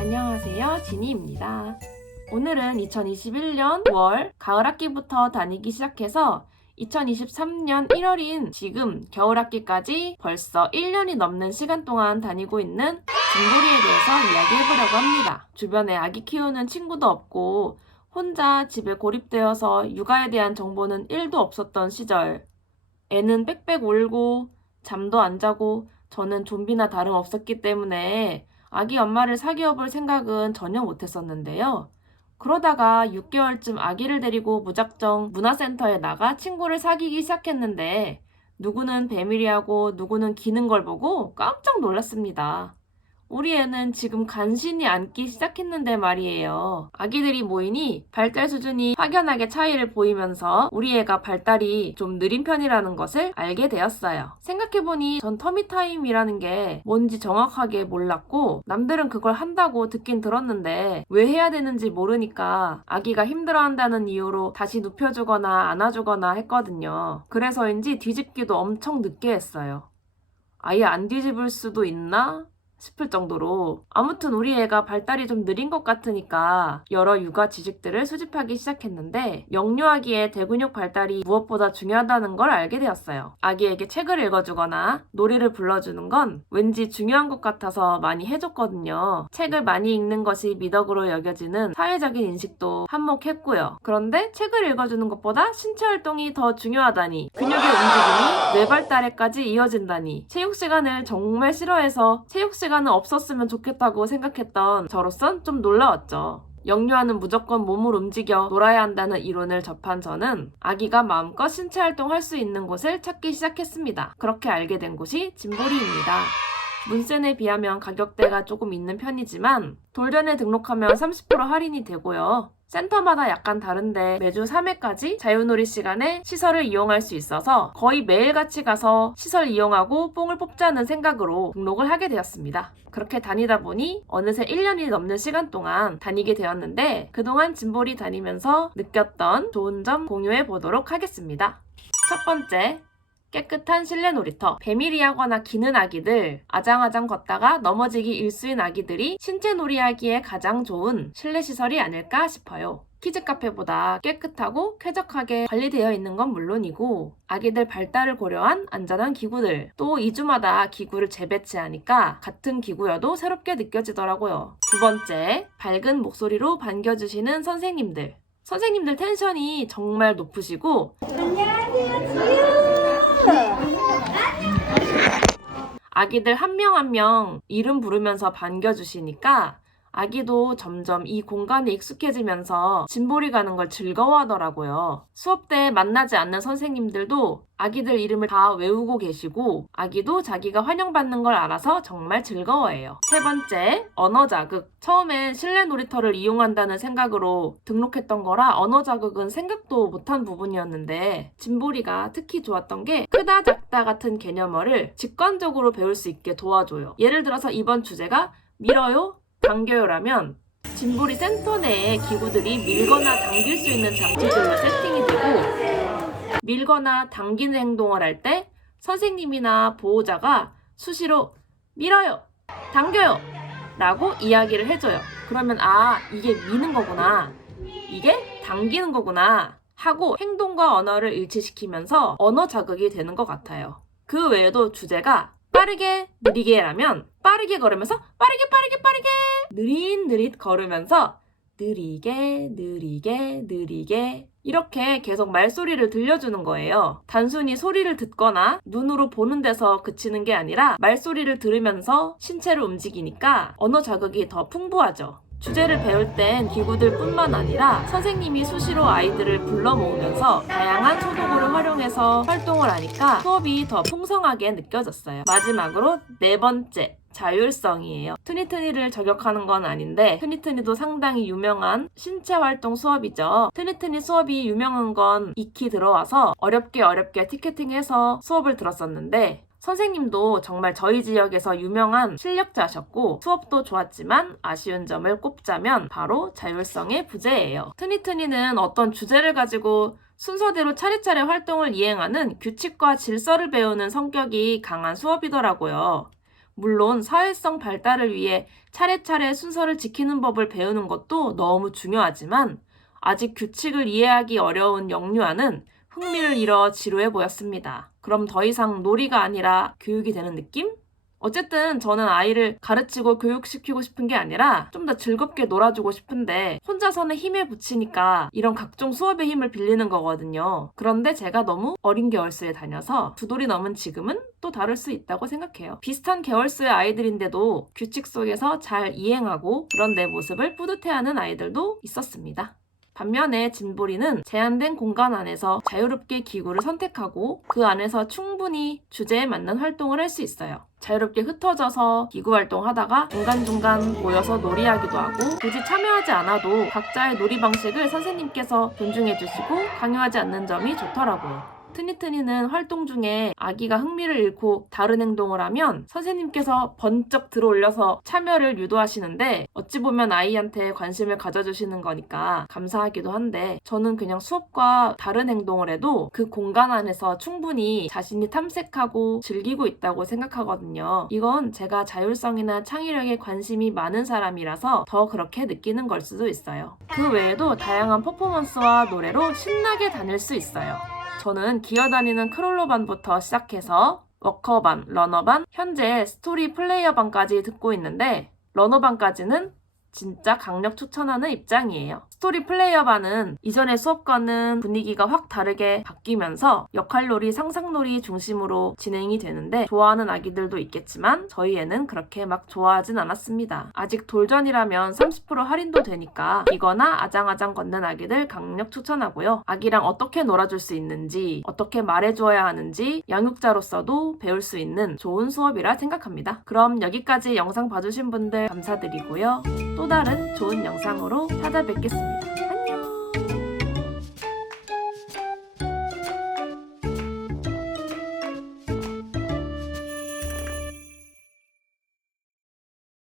안녕하세요, 지니입니다. 오늘은 2021년 9월 가을학기부터 다니기 시작해서 2023년 1월인 지금 겨울학기까지 벌써 1년이 넘는 시간 동안 다니고 있는 진보리에 대해서 이야기해보려고 합니다. 주변에 아기 키우는 친구도 없고 혼자 집에 고립되어서 육아에 대한 정보는 1도 없었던 시절, 애는 빽빽 울고 잠도 안 자고 저는 좀비나 다름없었기 때문에 아기 엄마를 사귀어볼 생각은 전혀 못했었는데요. 그러다가 6개월쯤 아기를 데리고 무작정 문화센터에 나가 친구를 사귀기 시작했는데 누구는 배밀이하고 누구는 기는 걸 보고 깜짝 놀랐습니다. 우리 애는 지금 간신히 앉기 시작했는데 말이에요. 아기들이 모이니 발달 수준이 확연하게 차이를 보이면서 우리 애가 발달이 좀 느린 편이라는 것을 알게 되었어요. 생각해보니 전 터미타임이라는 게 뭔지 정확하게 몰랐고 남들은 그걸 한다고 듣긴 들었는데 왜 해야 되는지 모르니까 아기가 힘들어한다는 이유로 다시 눕혀주거나 안아주거나 했거든요. 그래서인지 뒤집기도 엄청 늦게 했어요. 아예 안 뒤집을 수도 있나? 싶을 정도로. 아무튼 우리 애가 발달이 좀 느린 것 같으니까 여러 육아 지식들을 수집하기 시작했는데 영유아기의 대근육 발달이 무엇보다 중요하다는 걸 알게 되었어요. 아기에게 책을 읽어주거나 노래를 불러주는 건 왠지 중요한 것 같아서 많이 해줬거든요. 책을 많이 읽는 것이 미덕으로 여겨지는 사회적인 인식도 한몫했고요. 그런데 책을 읽어주는 것보다 신체 활동이 더 중요하다니, 근육의 움직임이 뇌 발달에까지 이어진다니, 체육 시간을 정말 싫어해서 체육 시간은 없었으면 좋겠다고 생각했던 저로선 좀 놀라웠죠. 영유아는 무조건 몸을 움직여 놀아야 한다는 이론을 접한 저는 아기가 마음껏 신체 활동할 수 있는 곳을 찾기 시작했습니다. 그렇게 알게 된 곳이 진보리입니다. 문센에 비하면 가격대가 조금 있는 편이지만 돌연에 등록하면 30% 할인이 되고요. 센터마다 약간 다른데 매주 3회까지 자유놀이 시간에 시설을 이용할 수 있어서 거의 매일같이 가서 시설 이용하고 뽕을 뽑자는 생각으로 등록을 하게 되었습니다. 그렇게 다니다 보니 어느새 1년이 넘는 시간 동안 다니게 되었는데 그동안 진보리 다니면서 느꼈던 좋은 점 공유해 보도록 하겠습니다. 첫 번째, 깨끗한 실내 놀이터. 배밀이 하거나 기는 아기들, 아장아장 걷다가 넘어지기 일수인 아기들이 신체 놀이하기에 가장 좋은 실내 시설이 아닐까 싶어요. 키즈카페보다 깨끗하고 쾌적하게 관리되어 있는 건 물론이고 아기들 발달을 고려한 안전한 기구들, 또 2주마다 기구를 재배치하니까 같은 기구여도 새롭게 느껴지더라고요. 두 번째, 밝은 목소리로 반겨주시는 선생님들. 선생님들 텐션이 정말 높으시고 안녕하세요, 지유! 아기들 한 명 한 명 이름 부르면서 반겨주시니까 아기도 점점 이 공간에 익숙해지면서 진보리 가는 걸 즐거워하더라고요. 수업 때 만나지 않는 선생님들도 아기들 이름을 다 외우고 계시고 아기도 자기가 환영받는 걸 알아서 정말 즐거워해요. 세 번째, 언어 자극. 처음엔 실내 놀이터를 이용한다는 생각으로 등록했던 거라 언어 자극은 생각도 못한 부분이었는데 진보리가 특히 좋았던 게 크다 작다 같은 개념어를 직관적으로 배울 수 있게 도와줘요. 예를 들어서 이번 주제가 밀어요, 당겨요라면 진보리 센터 내에 기구들이 밀거나 당길 수 있는 장치들로 세팅이 되고 밀거나 당기는 행동을 할 때 선생님이나 보호자가 수시로 밀어요, 당겨요 라고 이야기를 해줘요. 그러면 이게 미는 거구나, 이게 당기는 거구나 하고 행동과 언어를 일치시키면서 언어 자극이 되는 것 같아요. 그 외에도 주제가 빠르게 느리게 라면 빠르게 걸으면서 빠르게 느릿느릿 걸으면서 느리게 이렇게 계속 말소리를 들려주는 거예요. 단순히 소리를 듣거나 눈으로 보는 데서 그치는 게 아니라 말소리를 들으면서 신체를 움직이니까 언어 자극이 더 풍부하죠. 주제를 배울 땐 기구들 뿐만 아니라 선생님이 수시로 아이들을 불러 모으면서 다양한 소도구를 활용해서 활동을 하니까 수업이 더 풍성하게 느껴졌어요. 마지막으로 네 번째, 자율성이에요. 트니트니를 저격하는 건 아닌데 트니트니도 상당히 유명한 신체 활동 수업이죠. 트니트니 수업이 유명한 건 익히 들어와서 어렵게 티켓팅해서 수업을 들었었는데 선생님도 정말 저희 지역에서 유명한 실력자셨고 수업도 좋았지만 아쉬운 점을 꼽자면 바로 자율성의 부재예요. 트니트니는 어떤 주제를 가지고 순서대로 차례차례 활동을 이행하는 규칙과 질서를 배우는 성격이 강한 수업이더라고요. 물론 사회성 발달을 위해 차례차례 순서를 지키는 법을 배우는 것도 너무 중요하지만 아직 규칙을 이해하기 어려운 영유아는 흥미를 잃어 지루해 보였습니다. 그럼 더 이상 놀이가 아니라 교육이 되는 느낌? 어쨌든 저는 아이를 가르치고 교육시키고 싶은 게 아니라 좀 더 즐겁게 놀아주고 싶은데 혼자서는 힘에 부치니까 이런 각종 수업의 힘을 빌리는 거거든요. 그런데 제가 너무 어린 계열수에 다녀서 두 돌이 넘은 지금은 또 다를 수 있다고 생각해요. 비슷한 계열수의 아이들인데도 규칙 속에서 잘 이행하고 그런 내 모습을 뿌듯해하는 아이들도 있었습니다. 반면에 진보리는 제한된 공간 안에서 자유롭게 기구를 선택하고 그 안에서 충분히 주제에 맞는 활동을 할 수 있어요. 자유롭게 흩어져서 기구 활동하다가 중간중간 모여서 놀이하기도 하고 굳이 참여하지 않아도 각자의 놀이 방식을 선생님께서 존중해주시고 강요하지 않는 점이 좋더라고요. 트니트니는 활동 중에 아기가 흥미를 잃고 다른 행동을 하면 선생님께서 번쩍 들어올려서 참여를 유도하시는데 어찌 보면 아이한테 관심을 가져주시는 거니까 감사하기도 한데 저는 그냥 수업과 다른 행동을 해도 그 공간 안에서 충분히 자신이 탐색하고 즐기고 있다고 생각하거든요. 이건 제가 자율성이나 창의력에 관심이 많은 사람이라서 더 그렇게 느끼는 걸 수도 있어요. 그 외에도 다양한 퍼포먼스와 노래로 신나게 다닐 수 있어요. 저는 기어다니는 크롤러반부터 시작해서 워커반, 러너반, 현재 스토리 플레이어반까지 듣고 있는데 러너반까지는 진짜 강력 추천하는 입장이에요. 스토리 플레이어반은 이전의 수업과는 분위기가 확 다르게 바뀌면서 역할놀이, 상상놀이 중심으로 진행이 되는데 좋아하는 아기들도 있겠지만 저희 애는 그렇게 막 좋아하진 않았습니다. 아직 돌전이라면 30% 할인도 되니까 이거나 아장아장 걷는 아기들 강력 추천하고요. 아기랑 어떻게 놀아줄 수 있는지, 어떻게 말해줘야 하는지 양육자로서도 배울 수 있는 좋은 수업이라 생각합니다. 그럼 여기까지 영상 봐주신 분들 감사드리고요. 또 다른 좋은 영상으로 찾아뵙겠습니다.